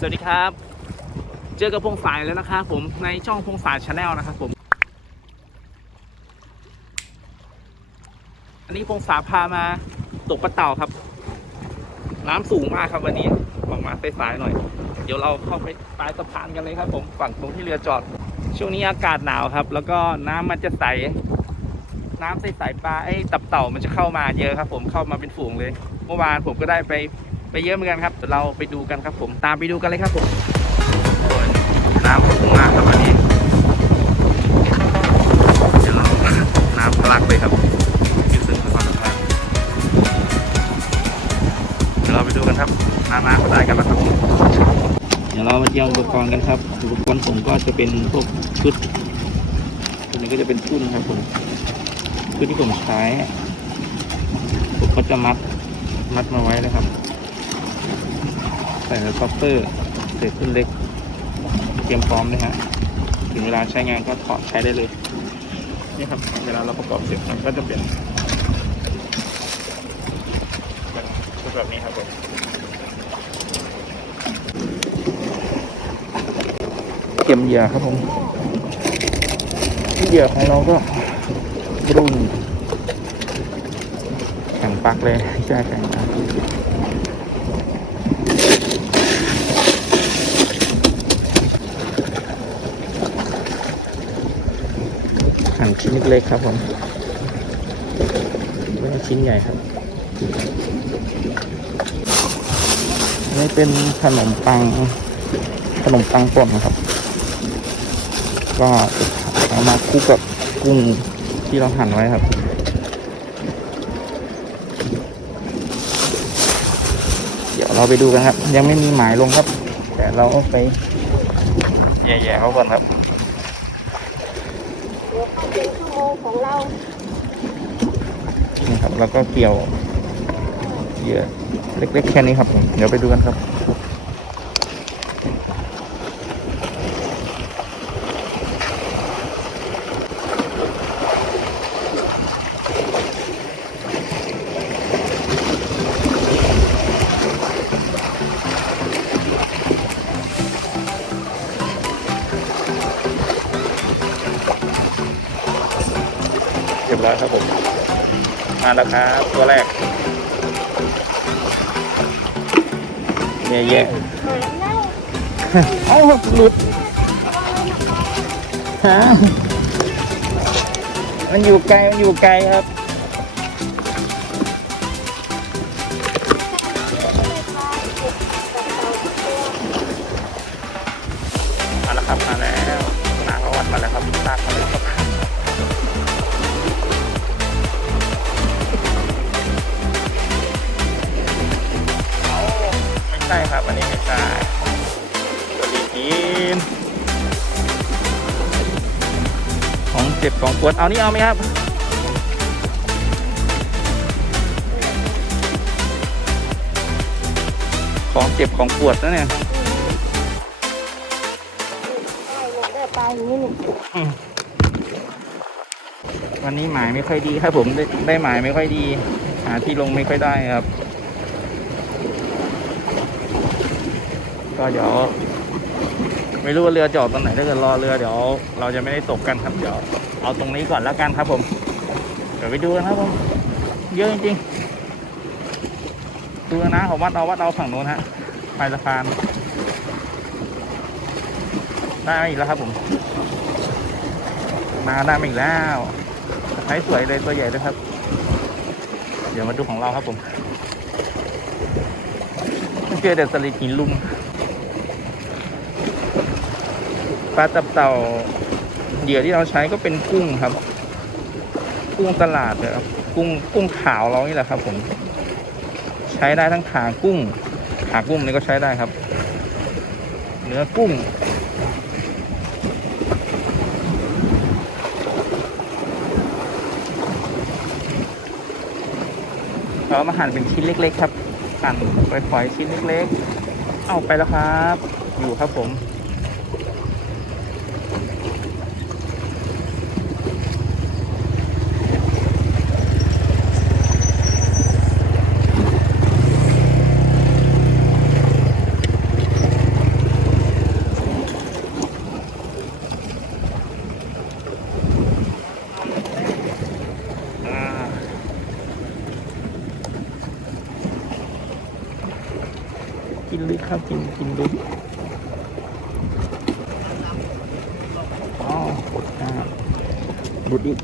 สวัสดีครับ เจอกับพงสายแล้วนะครับผมในช่องพงสายชาแนลนะครับผม อันนี้พงสาพามาตกปลาเต่าครับ น้ำสูงมากครับวันนี้ออกมาสายๆหน่อย เดี๋ยวเราเข้าไปปลายสะพานกันเลยครับผมฝั่งตรงที่เรือจอด ช่วงนี้อากาศหนาวครับ แล้วก็น้ำมันจะใส น้ำใสๆปลาไอ้ตับเต่ามันจะเข้ามาเยอะครับ ผมเข้ามาเป็นฝูงเลย เมื่อวานผมก็ได้ไป ไปเยอะเหมือนกันครับเดี๋ยวเราไปดูกันครับผมตามไปดูกันเลยครับผมน้ำสูงมากครับวันนี้เดี๋ยวเราน้ำทะลักเลยครับอยู่ซึ่งสะพานสะพานเดี๋ยวเราไปดูกันครับน้ำน้ำเขาได้กันแล้วครับเดี๋ยวเรามาเตรียมอุปกรณ์กันครับอุปกรณ์ผมก็จะเป็นพวกชุดตัวนี้ก็จะเป็นทุ่นครับผมชุดที่ผมใช้ผมก็จะมัดมัดมาไว้นะครับ ใส่แล้วก็เปอร์เศษทุ่นเล็ก เตรียมพร้อมเลยฮะ ถึงเวลาใช้งานก็ถอดใช้ได้เลย นี่ครับ เวลาเราประกอบเสร็จมันก็จะเป็นชุดแบบนี้ครับผมเตรียมเหยื่อครับผมเหยื่อของเราก็รุ่นแข่งปักเลยใช่แข่งปัก ชิ้นเล็กๆครับผมไม่ใช่ชิ้นใหญ่ครับนี่เป็นขนมปังขนมปังป่นครับ ก็เอามาคลุกกับกุ้งที่เราหั่นไว้ครับเดี๋ยวเราไปดูกันครับ ยังไม่มีหมายลงครับ แต่เราก็ไปแย่ๆเขาก่อนครับ เป็นชั่วโมงของเรานี่ครับแล้วก็เกี่ยวเหยื่อเล็กๆแค่นี้ครับผมเดี๋ยวไปดูกันครับ ตัวแรกแย่หายเน่าๆเอ้าหลุดฮะมันอยู่ไกล มันอยู่ไกลครับ เจ็บของปวดเอานี่เอาไหมครับ ของเจ็บของปวดนะเนี่ยใช่เนี่ยได้ปลาอย่างนี้นี่อืมวันนี้หมายไม่ค่อยดีครับผมได้ได้หมายไม่ค่อยดี หาที่ลงไม่ค่อยได้ครับ ก็เดี๋ยว ไม่รู้ว่าเรือจออกตอนไหนถ้าเกิดรอเรือเดี๋ยว เราจะไม่ได้ตกกันครับเดี๋ยวเอาตรงนี้ก่อนแล้วกันครับผมเดี๋ยวไปดูกันครับผมเยอะจริงๆดูนะผมวัดเอาวัดเอาฝั่งโน้นฮะปลายสะพานได้มอีกแล้วครับผมมาได้มาอีกแล้วไซส์สวยเลยตัวใหญ่ด้วยครับ เดี๋ยวมาดูของเราครับผมเจอแต่สลิดหินลุม ปลาตับเต่าเหยื่อที่เราใช้ก็เป็นกุ้งครับ กุ้งตลาดเลยครับ กุ้งกุ้งขาวเรานี่แหละครับ ผม ใช้ได้ทั้งขากุ้ง ขากุ้งนี่ก็ใช้ได้ครับ เนื้อกุ้งเรามาหั่นเป็นชิ้นเล็ก ๆ ครับหั่นไปฝอยๆชิ้นเล็กๆ เอาไปแล้วครับ อยู่ครับผม ครับกินกินดูอ๋อกดอ่าดูดอี ก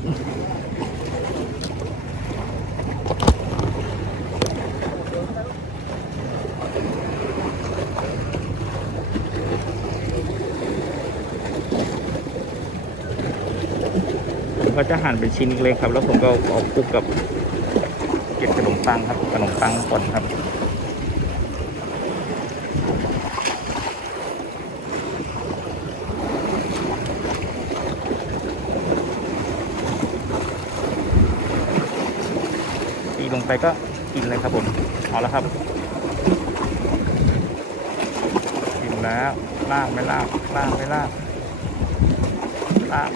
ผมก็จะหั่นเป็นชิ้นเล็กครับ แล้วผมก็เอาคลุกกับเกล็ดขนมปังครับขนมปังป่นครับ ตีลงไป ก็กินเลยครับผม เอาแล้วครับ กินแล้วลากไม่ลากลากไม่ลากลาก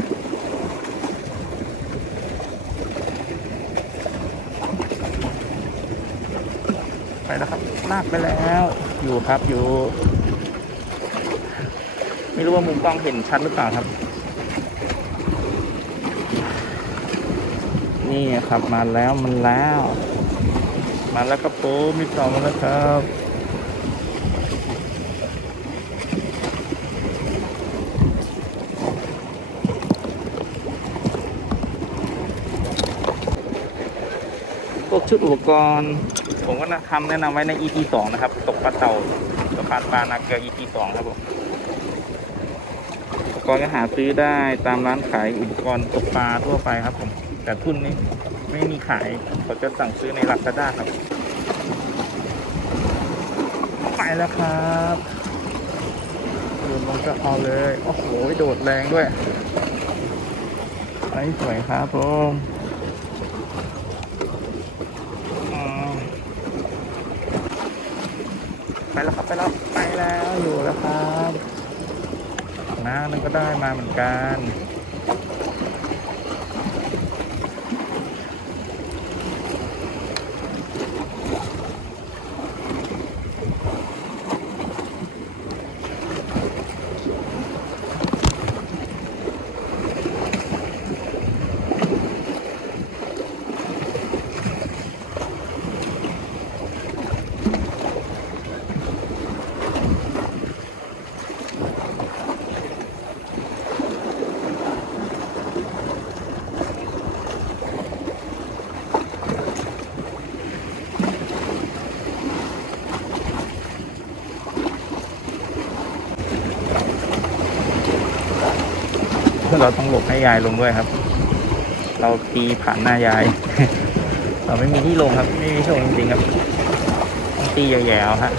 ไปแล้วครับลากไปแล้ว อยู่ครับอยู่ ไม่รู้ว่ามุมกล้องเห็นชัดหรือเปล่าครับ นี่ครับมาแล้วมันแล้ว มาแล้วครับผมมีต่อมาแล้วครับพวกชุดอุปกรณ์ ผมก็ทำแนะนำไว้ใน EP สองนะครับ ตกปลาเต่าสะพานปลานาเกลือ EP สองครับผมอุปกรณ์ก็หาซื้อได้ตามร้านขายอุปกรณ์ตกปลาทั่วไปครับผม แต่ทุนนี้ไม่มีขายเขาจะสั่งซื้อในลาซาด้าครับ ไปแล้วครับโดนลงก็เอาเลย โอ้โห โดดแรงด้วยไอ้สวยครับผมไปแล้วครับ ไปแล้ว ไปแล้วอยู่แล้วครับน้านั่นก็ได้มาเหมือนกัน เราต้องหลบให้ยายลงด้วยครับ เราตีผ่านหน้ายาย เราไม่มีที่ลงครับ ไม่มีที่ลงจริงๆครับต้องตีแย่ๆฮะ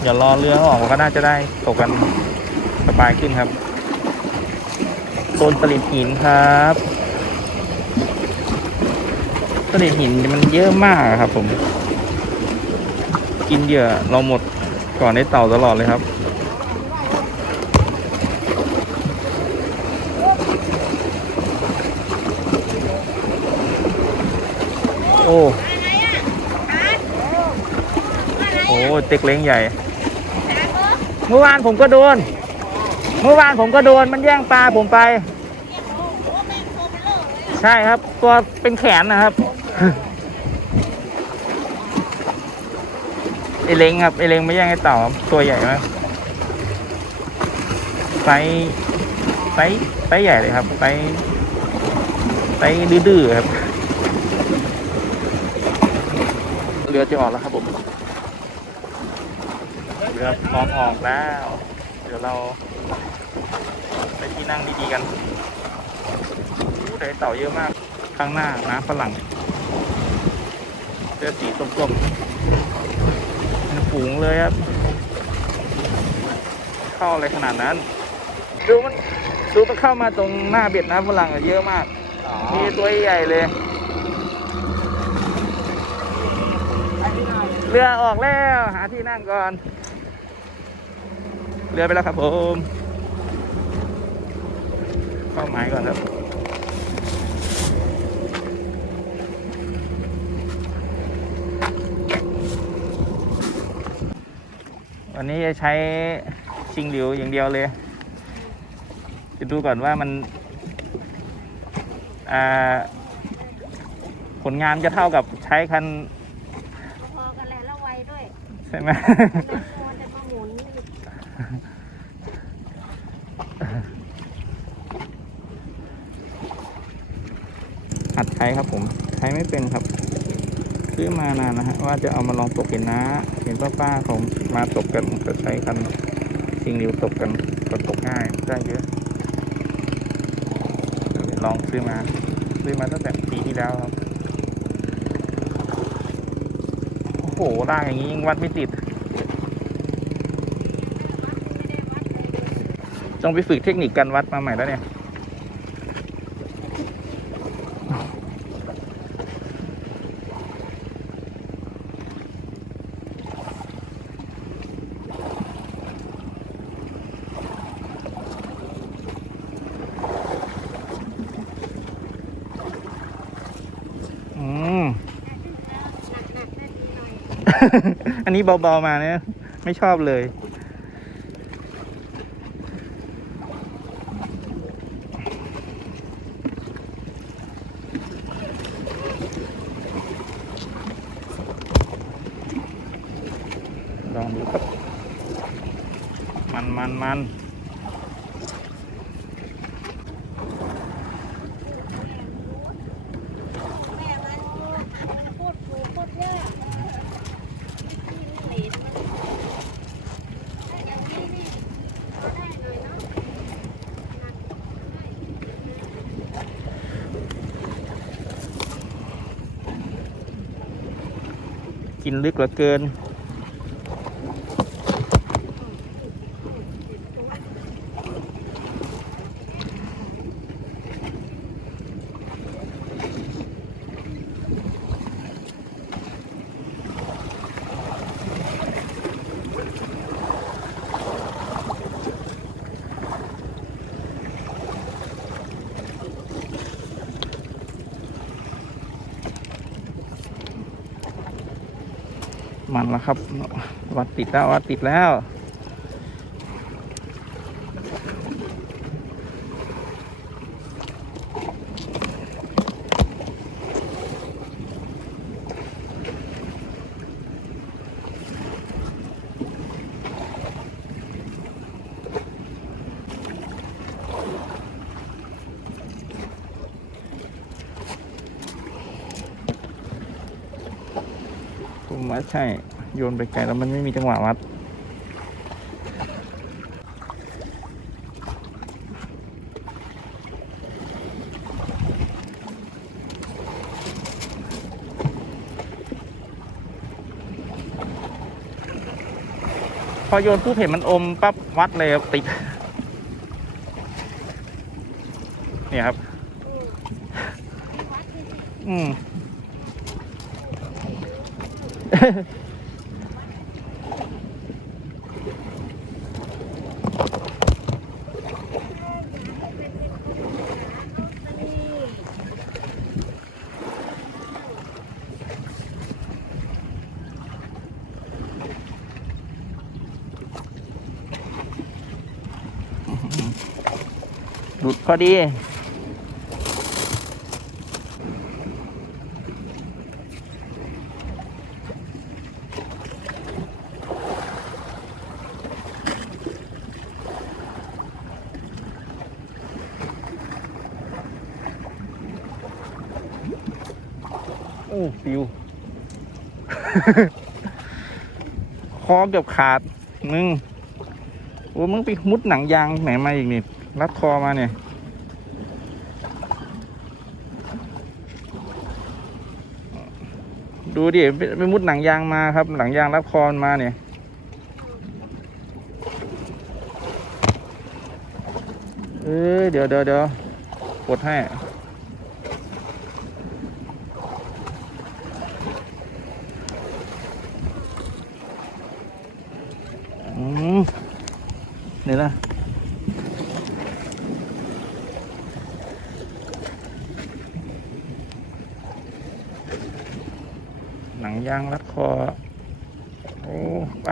เดี๋ยวรอเรือออกก็น่าจะได้ตกกันสบายขึ้นครับโซนตลิ่งหินครับตลิ่งหินมันเยอะมากครับผม กินเหยื่อเราหมดก่อนได้เต่าตลอดเลยครับ อ้โอ้เต็กเล้งใหญ่ เมื่อวานผมก็โดน เมื่อวานผมก็โดนมันแย่งปลาผมไป ใช่ครับตัวเป็นแขนนะครับไอเล้งครับไอเล้งไม่แย่งไอเต่าครับตัวใหญ่มากไซส์ไซส์ไซส์ใหญ่เลยครับไซส์ไซดื้อๆครับ เรือจะออกแล้วครับผมเรือพร้อมออกแล้ว เดี๋ยวเราไปที่นั่งดีๆกันอู้แต่เต่าเยอะมาก ข้างหน้าน้ำฝรั่งเรือสีส้มๆเป็นฝูงเลยครับ เข้าอะไรขนาดนั้น ดูมันดูมันเข้ามาตรงหน้าเบ็ดน้ำฝรั่งอะเยอะมาก มีตัวใหญ่เลย เรือออกแล้วหาที่นั่งก่อน เรือไปแล้วครับผมเข้าหมายก่อนครับ วันนี้จะใช้ชิงหลิวอย่างเดียวเลยจะดูก่อนว่ามันผลงานจะเท่ากับใช้คัน พอกันแหละแล้วไวด้วย ใช่ไหมหัดใช้ครับผม ใช้ไม่เป็นครับ ซื้อมานานนะฮะ ว่าจะเอามาลองตกเห็นนะ เห็นป้าๆเขามาตกกันก็ใช้กันสิ่งเดียวตกกันก็ตกง่ายได้เยอะลองซื้อมา ซื้อมาตั้งแต่ปีที่แล้วครับ โอ้โหล่างอย่างนี้ยังวัดไม่ติด ต้องไปฝึกเทคนิคการวัดมาใหม่แล้วเนี่ย อืม อันนี้เบาๆมาเนี่ยไม่ชอบเลย ลองดูครับ มันมันมัน แม่มันมันพูดถูกพูดเยอะนี่เหลนมันได้อย่างนี้นี่พอได้หน่อยเนาะ กินลึกเหลือเกิน มันแล้วครับ วัดติดแล้ววัดติดแล้วผมว่าใช่ โยนไปไกลแล้วมันไม่มีจังหวะวัดพอโยนปุ๊บเห็นมันอมปั๊บวัดเลยติด เนี่ยครับ อืม หลุดพอดีโอ้ฟิว คอเกือบขาดมึง โอ้มึงไปมุดหนังยางไหนมาอีกนี่รัดคอมาเนี่ยดูดิไปมุดหนังยางมาครับ หนังยางรัดคอมาเนี่ยเอ้ยเดี๋ยวเดี๋ยวเดี๋ยวกดให้ เดี๋ยวนะ หนังยางรัดคอ โอ้ ไป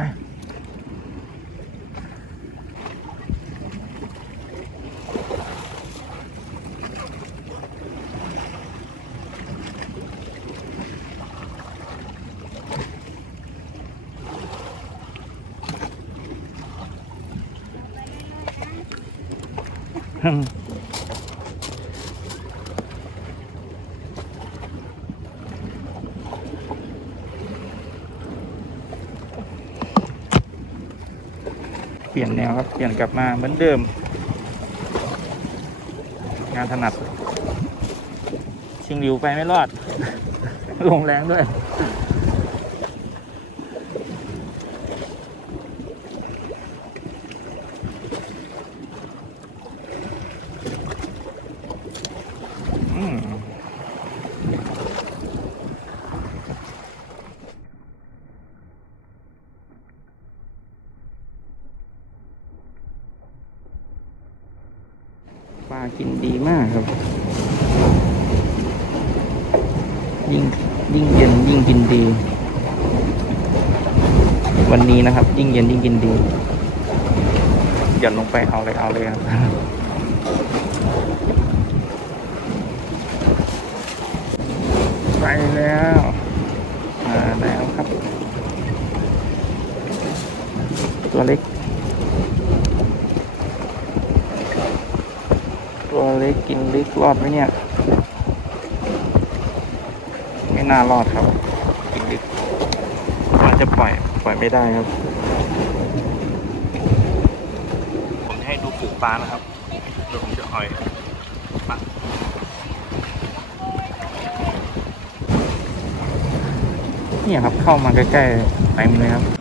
อ เปลี่ยนแนวครับ เปลี่ยนกลับมาเหมือนเดิม งานถนัด ชิงหลิวไปไม่รอด ลงแรงด้วย อืม ปลากินดีมากครับ ยิ่งยิ่งเย็นยิ่งกินดี วันนี้นะครับ ยิ่งเย็นยิ่งกินดีหย่อนลงไปเอาเลยเอาเลยครับไปแล้วมาแล้วครับ ตัวเล็ก ตัวเล็กกินลึกรอดไหมเนี่ย ไม่น่ารอดครับ กินลึกมันจะปล่อยปล่อยไม่ได้ครับ ผมจะให้ดูปลูกปลานะครับเดี๋ยวผมจะอ่อยปลาเนี่ยครับเข้ามาใกล้ๆเต็มเลยครับ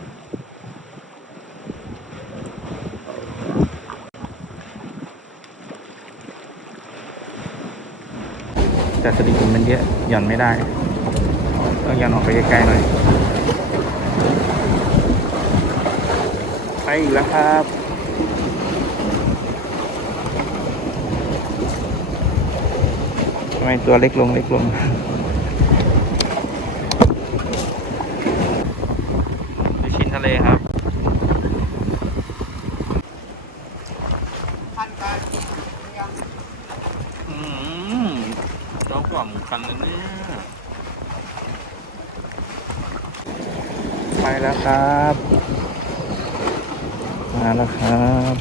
สลิงมันเยอะหย่อนไม่ได้ต้องหย่อนออกไปใกลๆหน่อยไปอีกแล้วครับทำไมตัวเล็กลงเล็กลงลูชิ้นทะเลครับ อืมเรากล่อมกันนะเนี่ย ไปแล้ว ครับ มาแล้วครับ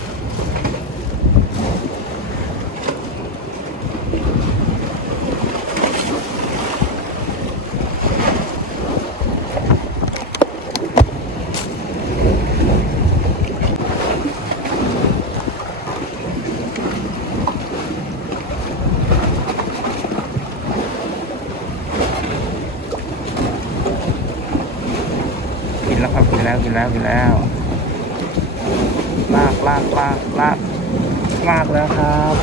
กิน แล้วครับกินแล้วกินแล้วกินแล้ว ลากลากลากลากลากแล้วครับ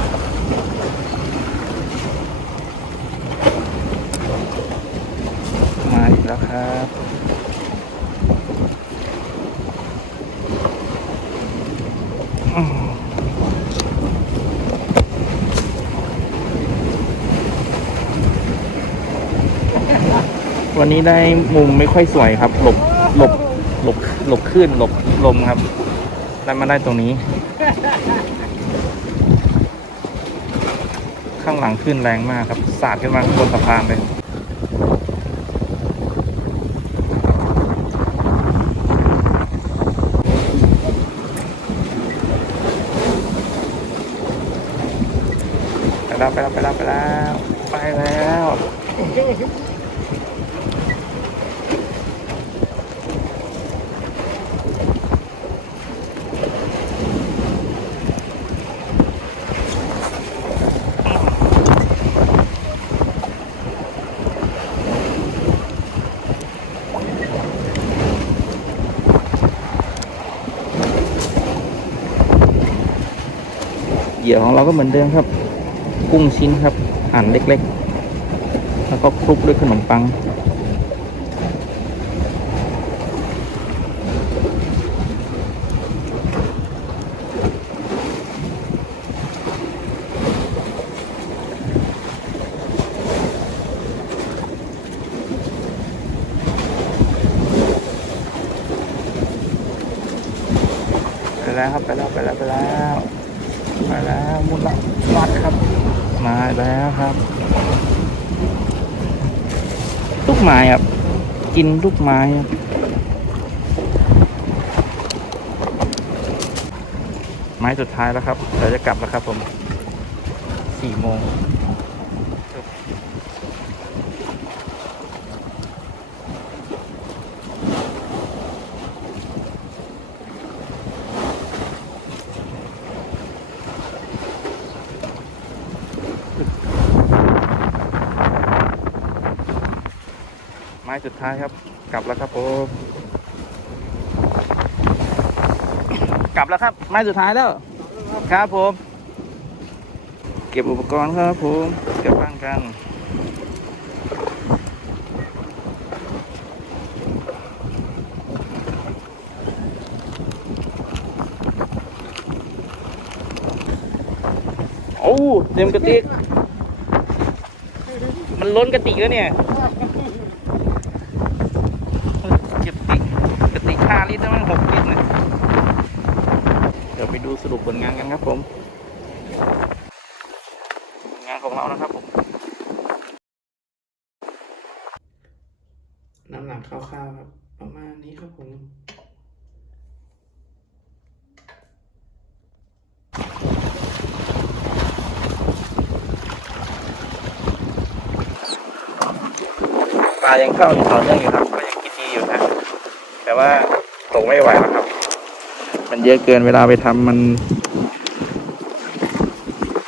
มาอีกแล้วครับวันนี้ได้มุมไม่ค่อยสวยครับ หลบหลบ หลบหลบขึ้นหลบลมครับได้มาได้ตรงนี้ ข้างหลังขึ้นแรงมากครับ สาดขึ้นมาข้างบนสะพานเลยไปแล้วไปแล้วไปแล้วไปแล้วไปแล้ว เหยื่อของเราก็เหมือนเดิมครับ กุ้งชิ้นครับหั่นเล็กๆ แล้วก็คลุกด้วยขนมปัง ไปแล้วครับไปแล้วไปแล้วไปแล้ว บุญละวัดครับมาแล้วครับลูกไม้ครับ กินลูกไม้ครับไม้สุดท้ายแล้วครับเราจะกลับแล้วครับผมสี่โมง ม้สุดท้ายครับ กลับแล้วครับผมกลับแล้วครับ ไม้สุดท้ายแล้ว ครับผม เก็บอุปกรณ์ครับผมเก็บบ้านกันโอ้เต็มกระติก มันล้นกระติกแล้วเนี่ย เก็บติกกระติกห้าลิตรแล้วมันหกลิตรนะเดี๋ยวไปดูสรุปผลงานกันครับผมผลงานของเรานะครับผมน้ำหนักคร่าวๆครับ ประมาณนี้ครับผมปลายังเข้าอยู่ต่อเนื่องอยู่ครับ ก็ยังกินดีอยู่นะ แต่ว่าตกไม่ไหวแล้วครับ มันเยอะเกินเวลาไปทำมัน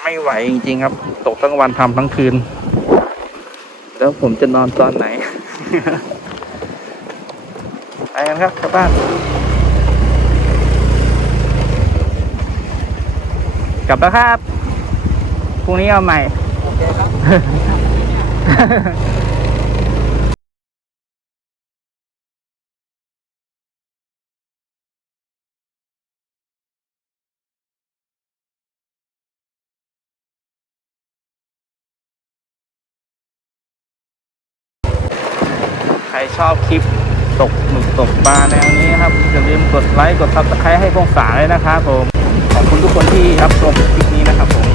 ไม่ไหวจริงๆครับ ตกทั้งวันทำทั้งคืน แล้วผมจะนอนตอนไหนไปกันครับกลับบ้านกลับแล้วครับ พรุ่งนี้เอาใหม่ โอเคครับ กดไลค์กดซับสไครต์ให้พงศาเลยนะครับผม ขอบคุณทุกคนที่รับชมคลิปนี้นะครับผม